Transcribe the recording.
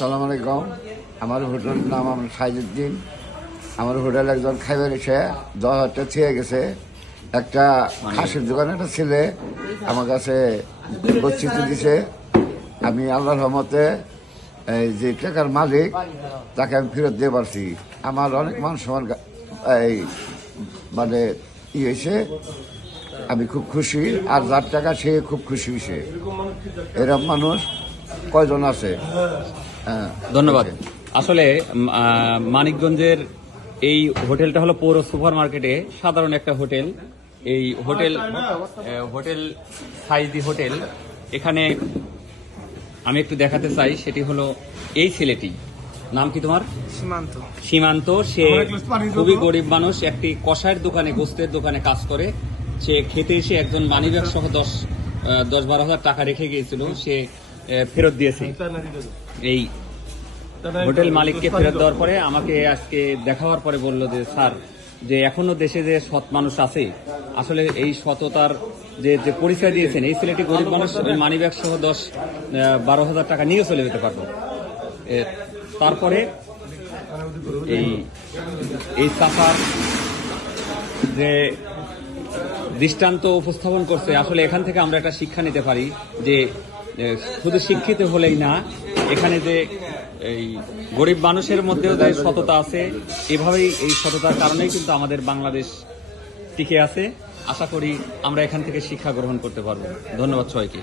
আসসালামু আলাইকুম। আমার হোটেলের নাম আমার সাইজুদ্দিন আমার হোটেল একজন খাইবার এসে দশ হাজারটা ছেয়ে গেছে। একটা খাসির দোকানে একটা ছেলে আমার কাছে বচ্চিত দিছে আমি আল্লাহর রহমতে এই যে টাকার মালিক, তাকে আমি ফেরত দিয়ে পারছি। আমার অনেক মানুষ আমার এই মানে ই হয়েছে। আমি খুব খুশি, আর যার টাকা সে খুব খুশি হয়েছে। এরকম মানুষ কয়জন আছে? ধন্যবাদ। আসলে মানিকগঞ্জের এই হোটেলটা হলো পৌর সুপার মার্কেটে সাধারণ একটা হোটেল। এই হোটেল হোটেল সাইদি হোটেল। এখানে আমি একটু দেখাতে চাই সেটি হলো এই ছেলেটি। নাম কি তোমার? সীমান্ত। সীমান্ত সে খুবই গরিব মানুষ একটি কষায়ের দোকানে গোস্তের দোকানে কাজ করে। সে খেতে এসে একজন মানিব্যাগ সহ দশ দশ বারো হাজার টাকা রেখে গিয়েছিল। সে ফেরত দিয়েছে। এই হোটেল মালিককে ফেরত দেওয়ার পরে আমাকে আজকে দেখাবার পরে বলল যে, স্যার, যে এখনও দেশে যে সৎ মানুষ আছে, আসলে এই সততার যে যে পরিচয় দিয়েছেন, এই ছেলেটি গরিব মানুষ মানিব্যাগ সহ দশ বারো হাজার টাকা নিয়ে চলে যেতে পারব। তারপরে এই এই সাফার যে দৃষ্টান্ত উপস্থাপন করছে, আসলে এখান থেকে আমরা একটা শিক্ষা নিতে পারি যে শুধু শিক্ষিত হলেই না, এখানে যে এই গরিব মানুষের মধ্যেও যে সততা আছে, এভাবেই এই সততার কারণেই কিন্তু আমাদের বাংলাদেশ টিকে আছে। আশা করি আমরা এখান থেকে শিক্ষা গ্রহণ করতে পারব। ধন্যবাদ সবাইকে।